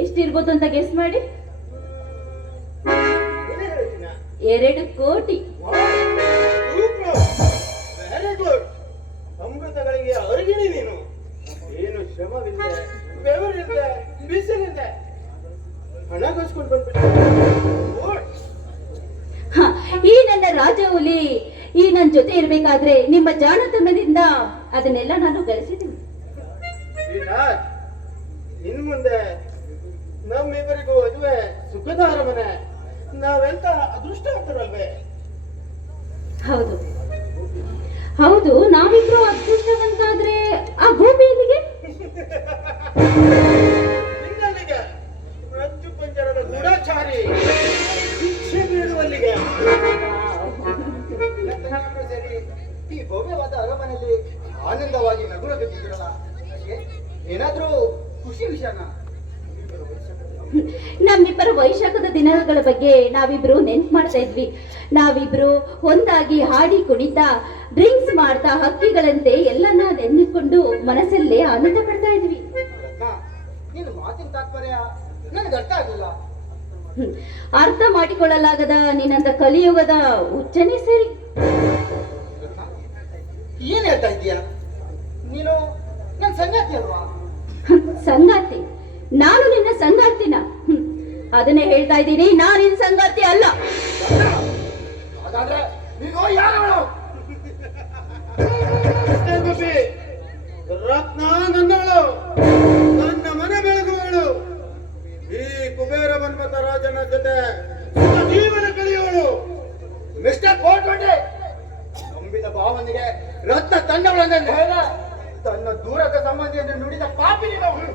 ಎಷ್ಟಿರ್ಬೋದು ಅಂತ ಗೆಸ್ ಮಾಡಿ. ಎರಡು ಕೋಟಿ. ಹುಲಿ ಈ ನನ್ನ ಜೊತೆ ಇರ್ಬೇಕಾದ್ರೆ ನಿಮ್ಮ ಜಾಣತನದಿಂದ ಅದನ್ನೆಲ್ಲ ನಾನು ಗಳಿಸಿದ್ದೀನಿ ಇನ್ ಮುಂದೆ ನಮ್ಮಿಬ್ಬರಿಗೂ ಅದುವೆ ಸುಖದ ಅರಮನೆ ನಾವೆಂತ ಅದೃಷ್ಟವಂತರಲ್ವೇ? ಹೌದು. ಹೌದು ನಾವಿಬ್ರು ಅದೃಷ್ಟವಂತಾದ್ರೆ ಸರಿ ಈ ಭವ್ಯವಾದ ಅರಮನೆಯಲ್ಲಿ ಆನಂದವಾಗಿ ಏನಾದ್ರೂ ಖುಷಿ ವಿಷಯನ? ನಮ್ಮಿಬ್ಬರ ವೈಶಾಖದ ದಿನಗಳ ಬಗ್ಗೆ ನಾವಿಬ್ರು ನೆನ್ಪು ಮಾಡ್ತಾ ಇದ್ವಿ. ನಾವಿಬ್ರು ಒಂದಾಗಿ ಹಾಡಿ ಕುಣಿತಾ ಡ್ರಿಂಕ್ಸ್ ಮಾಡ್ತಾ ಹಕ್ಕಿಗಳಂತೆ ಎಲ್ಲನ ನೆನ್ಕೊಂಡು ಮನಸ್ಸಲ್ಲೇ ಆನಂದ ಪಡ್ತಾ ಇದ್ವಿ. ರತ್ನ ನೀನು ಮಾತಿನ ತಾತ್ಪರ್ಯ ನನಗೆ ಅರ್ಥ ಆಗಿಲ್ಲ ಅರ್ಥ ಮಾಡಿಕೊಳ್ಳಲಾಗದ ನಿನ್ನಂತ ಕಲಿಯುಗದ ಹುಚ್ಚನೇ ಸರಿ. ಅದನ್ನೇ ಹೇಳ್ತಾ ಇದ್ದೀನಿ. ನಾನು ಇನ್ ಸಂಗಾತಿ ಅಲ್ಲ. ಹಾಗಾದ್ರೆ ನೀನು ಗೋಪಿ ರತ್ನ ನನ್ನವಳು ನನ್ನ ಮನೆ ಬೆಳಗುವಳು ಈ ಕುಬೇರ ಮನ್ಮಥ ರಾಜನ ಜೊತೆ ಜೀವನ ಕಳೆಯುವಳು ಮಿಸ್ಟರ್ ಕೋಟ್ವಡ್ಡಿ ನಂಬಿದ ಭಾವನಿಗೆ ರತ್ನ ತನ್ನವಳಂದ ಹೇಳ. ತನ್ನ ದೂರದ ಸಂಬಂಧಿಯನ್ನು ನುಡಿದ ಪಾಪಿ ಅವಳು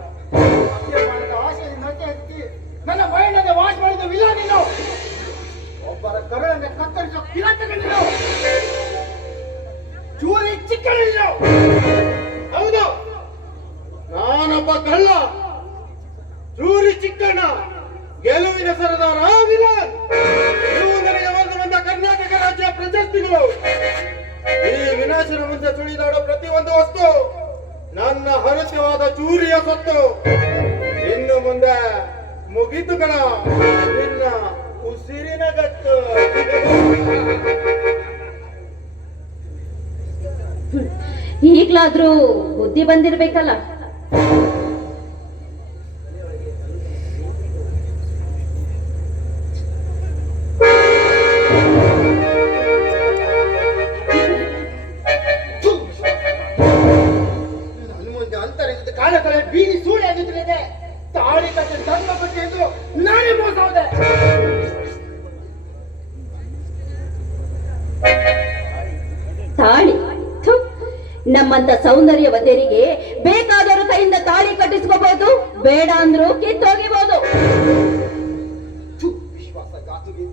ಆಸೆ ನಗೆ ಹತ್ತಿ ನನ್ನ ಮೈಂಡನ್ನು ವಾಶ್ ಮಾಡಿದ ವಿಲ ನೀನು. ಒಬ್ಬರ ಕರುಳನ್ನು ಕತ್ತರಿಸೋ ಕಿರಾಟಕ ನೀನು. ಚೂರಿ ಚಿಕ್ಕಣ ನೀನು. ಹೌದು. ನಾನೊಬ್ಬ ಕಳ್ಳ. ಚೂರಿ ಚಿಕ್ಕಣ್ಣ ಗೆಲುವಿನ ಸರದಾರ ವಿಲನ್. ನೀವು ನನಗೆ ಬಂದ ಕರ್ನಾಟಕ ರಾಜ್ಯ ಪ್ರಶಸ್ತಿಗಳು ಈ ವಿನಾಶನ ಮುಂದೆ ಸುಳಿದಾಡೋ ಪ್ರತಿಯೊಂದು ವಸ್ತು ನನ್ನ ಹರಸ್ಯವಾದ ಚೂರಿಯ ಸೊತ್ತು. ಇನ್ನು ಮುಂದೆ ಮುಗಿತು ಕಣ. ನಿನ್ನ ಉಸಿರಿನ ಗತ್ತು. ಈಗ್ಲಾದ್ರೂ ಬುದ್ಧಿ ಬಂದಿರ್ಬೇಕಲ್ಲ. ನಮ್ಮಂತ ಸೌಂದರ್ಯ ಸೌಂದರ್ಯವತರಿಗೆ ಬೇಕಾದರೂ ಕೈಯಿಂದ ತಾಳಿ ಕಟ್ಟಿಸ್ಕೋಬಹುದು. ಬೇಡ ಅಂದ್ರು ಕಿತ್ತೋಗಿಬಹುದು ವಿಶ್ವಾಸಘಾತುಗೆ.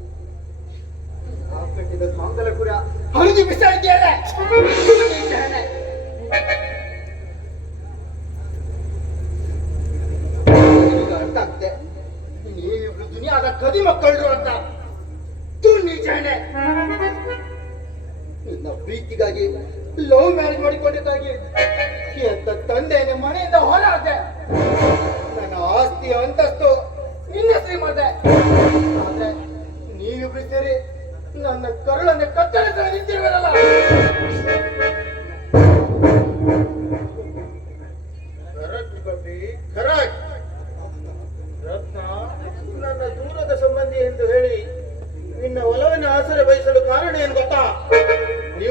ಪ್ರೀತಿಗಾಗಿ ಲವ್ ಮ್ಯಾರೇಜ್ ಮಾಡಿಕೊಂಡಿದ್ದಾಗಿ. ಎಂತ ತಂದೆನೆ ಮನೆಯಿಂದ ಹೊರದೆ ನನ್ನ ಆಸ್ತಿ ಅಂತಸ್ತು ನಿನ್ನ ಶ್ರೀಮಂತೆ. ಆದ್ರೆ ನೀವಿಬ್ರು ಸೇರಿ ನನ್ನ ಕರುಳನ್ನ ಕತ್ತಲೆ ನಿಂತಿರುವರಲ್ಲ.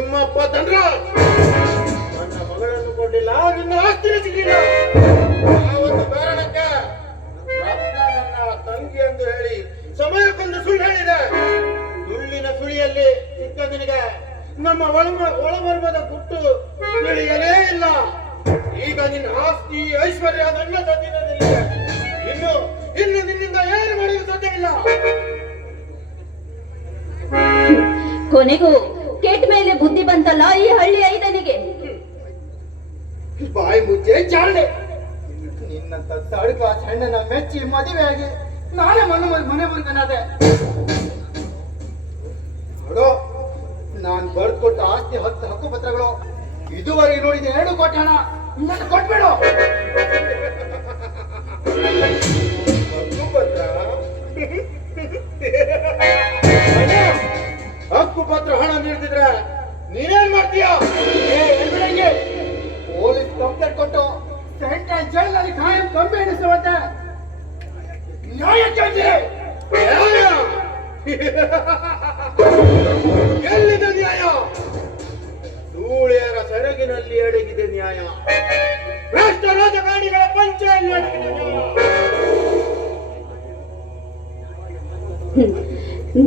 ನಿಮ್ಮಪ್ಪ ತಂದ್ರ ನನ್ನ ಮಗಳನ್ನು ಕೊಡ್ಲಿಲ್ಲ, ನಿನ್ನ ಆಸ್ತಿನೇ ಸಿಗಲಿಲ್ಲ ಆ ಒಂದು ಕಾರಣಕ್ಕ? ನನ್ನ ತಂಗಿ ಎಂದು ಹೇಳಿ ಸಮಯಕ್ಕೊಂದು ಸುಳ್ಳು ಹೇಳಿದೆ. ಸುಳ್ಳಿನ ಸುಳಿಯಲ್ಲಿ ಸಿಕ್ಕ ನಿನಗೆ ನಮ್ಮ ಒಳಮ ಒಳಮರ್ಮದ ಗುಟ್ಟು ತಿಳಿಯಲೇ ಇಲ್ಲ. ಈಗ ನಿನ್ನ ಆಸ್ತಿ ಐಶ್ವರ್ಯ ನನ್ನ ತಂದಿನದಲ್ಲಿ ಇನ್ನು ಇನ್ನು ನಿನ್ನಿಂದ ಏನು ಮಾಡಲು ಸಾಧ್ಯವಿಲ್ಲ? ಕೊನೆಗೂ ಕೆಟ್ಟ ಮೇಲೆ ಬುದ್ಧಿ ಬಂತಲ್ಲ ಈ ಹಳ್ಳಿ ಐದನಿಗೆ? ಬಾಯಿ ಮುಚ್ಚೆ ಜಾಣೆ ನಿನ್ನಂತ ತಡ್ಕ ಹೆಣ್ಣನ್ನ ಮೆಚ್ಚಿ ಮದುವೆ ಆಗಿ ನಾನೇ ಮನೆ ಮನೆ ಬಂದನಾದೆ ನೋಡು, ನಾನ್ ಬಡ ಕೊಟ್ಟ ಆಸ್ತಿ ಹತ್ತು ಹಕ್ಕು ಪತ್ರಗಳು ಇದುವರೆಗೆ ನೋಡಿದ ಎರಡು ಕೊಟ್ಟಣ ಇನ್ನೊಂದು ಕೊಟ್ಬಿಡು. ಕೊಟ್ಟು ಸೆಂಟ್ರಲ್ ನ್ಯಾಯ ಕೇಳಿ ನ್ಯಾಯ. ಎಲ್ಲಿದೆ ಧೂಳಿಯರ ಸೆರಗಿನಲ್ಲಿ ನ್ಯಾಯ. ರಾಜಕಾರಣಿಗಳ ಪಂಚೆಯಲ್ಲಿ ಅಡಗಿದೆ ನ್ಯಾಯ.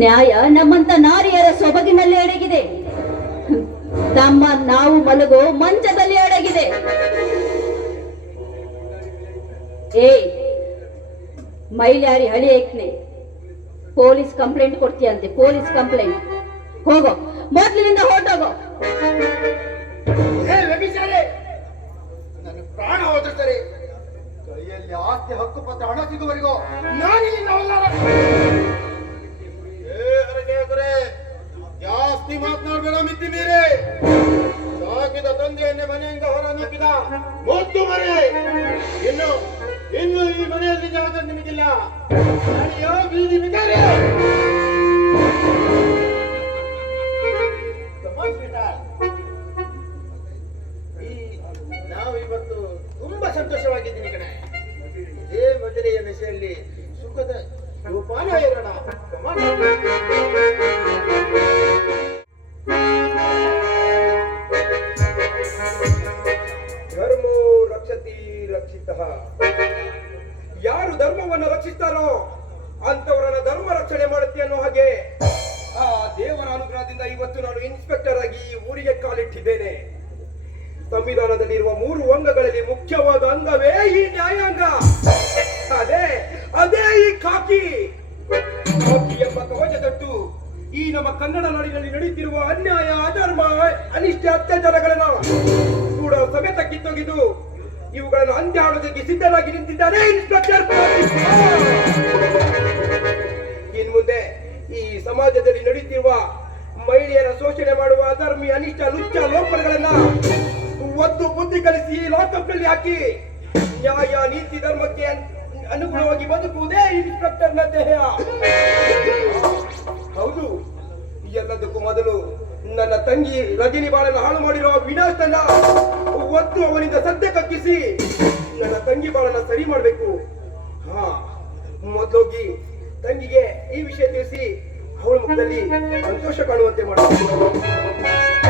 ನ್ಯಾಯ ನಮ್ಮಂತ ನಾರಿಯರ ಸೊಬಗಿನಲ್ಲಿ ಅಡಗಿದೆ. ತಮ್ಮ ನಾವು ಮಲಗೋ ಮಂಚದಲ್ಲಿ ಅಡಗಿದೆ. ಏ ಮೈಲಾರಿ ಹಳಿ ಏಕ್ನೆ ಪೊಲೀಸ್ ಕಂಪ್ಲೇಂಟ್ ಕೊಡ್ತೀಯಂತೆ ಪೊಲೀಸ್ ಕಂಪ್ಲೇಂಟ್. ಹೋಗೋ ಮೊದ್ಲಿನಿಂದ ಹೊರಟೋಗೋ. ನನ್ನ ಪ್ರಾಣ ಹೋದಿರ್ತಾರೆ ಕೈಯಲ್ಲಿ ಆಸ್ತಿ ಹಕ್ಕು ಪತ್ರ ಹಣ ಸಿಗುವವರೆಗೂ ನಾನಿಲ್ಲಿ ಹರಕೇಕರೇ ಜಾಸ್ತಿ ಮಾತನಾಡಬೇಡ ಮೀರಿ ಸಾಕಿದ ತಂದೆಯನ್ನೇ ಮನೆಯಿಂದ ಹೊರ ನೂಕಿದ ಮುದ್ದು ಮನೆ. ಇನ್ನು ಇನ್ನು ಈ ಮನೆಯಲ್ಲಿ ಜಾಗ ನಿಮಗಿಲ್ಲ. ಬೀದಿ ಬಿದ್ದಾರೆ ಈ ತುಂಬಾ ಸಂತೋಷವಾಗಿದ್ದೀನಿ ಕಣೆ. ಇದೇ ಮದುರೆಯ ನೆಸೆಯಲ್ಲಿ ಸುಖದ ರೂಪಾನ ಇರೋಣ ಕಾಲಿಟ್ಟಿದ್ದೇನೆ ಸಂವಿಧಾನದಲ್ಲಿರುವ ಮೂರು ಅಂಗಗಳಲ್ಲಿ ಮುಖ್ಯವಾದ ಅಂಗವೇ ಈ ನ್ಯಾಯಾಂಗ. ಅದೇ ಅದೇ ಈ ಖಾಕಿ. ಖಾಕಿ ಎಂಬ ಕವಚದಟ್ಟು ಈ ನಮ್ಮ ಕನ್ನಡ ನಾಡಿನಲ್ಲಿ ನಡೆಯುತ್ತಿರುವ ಅನ್ಯಾಯ, ಅಧರ್ಮ ಅನಿಷ್ಟ ಅತ್ಯಾಚಾರಗಳನ್ನ ಕೂಡ ಸಮೇತ ಕಿತ್ತೊಗೆದು ಇವುಗಳನ್ನು ಅಂತ್ಯ ಆಡೋದಕ್ಕೆ ಸಿದ್ಧರಾಗಿ ನಿಂತಿದ್ದಾರೆ ಇನ್ಸ್ಪೆಕ್ಟರ್. ಇನ್ ಮುಂದೆ ಈ ಸಮಾಜದಲ್ಲಿ ನಡೆಯುತ್ತಿರುವ ಮಹಿಳೆಯರ ಶೋಷಣೆ ಮಾಡುವ ಅಧರ್ಮಿ, ಅನಿಷ್ಟ ಲುಚ್ಚ ಲೋಪಗಳನ್ನ ಒದ್ದು ಬುದ್ಧಿ ಕಲಿಸಿ ಲಾಕಪ್ನಲ್ಲಿ ಹಾಕಿ ನ್ಯಾಯ, ನೀತಿ, ಧರ್ಮಕ್ಕೆ ಅನುಗುಣವಾಗಿ ಬದುಕುವುದೇ ಇನ್ಸ್ಪೆಕ್ಟರ್ನ ದೇಹ. ಹೌದು ಎಲ್ಲದಕ್ಕೂ ಮೊದಲು ನನ್ನ ತಂಗಿ ರಜನಿ ಬಾಳನ್ನು ಹಾಳು ಮಾಡಿರುವ ವಿನಾಶನ ಒತ್ತು ಅವನಿಂದ ಸತ್ಯ ಕಕ್ಕಿಸಿ ನನ್ನ ತಂಗಿ ಬಾಳನ್ನ ಸರಿ ಮಾಡಬೇಕು. ಹಾ, ಮೊದಲೋಗಿ ತಂಗಿಗೆ ಈ ವಿಷಯ ತಿಳಿಸಿ ಅವಳ ಮುಖದಲ್ಲಿ ಸಂತೋಷ ಕಾಣುವಂತೆ ಮಾಡಬೇಕು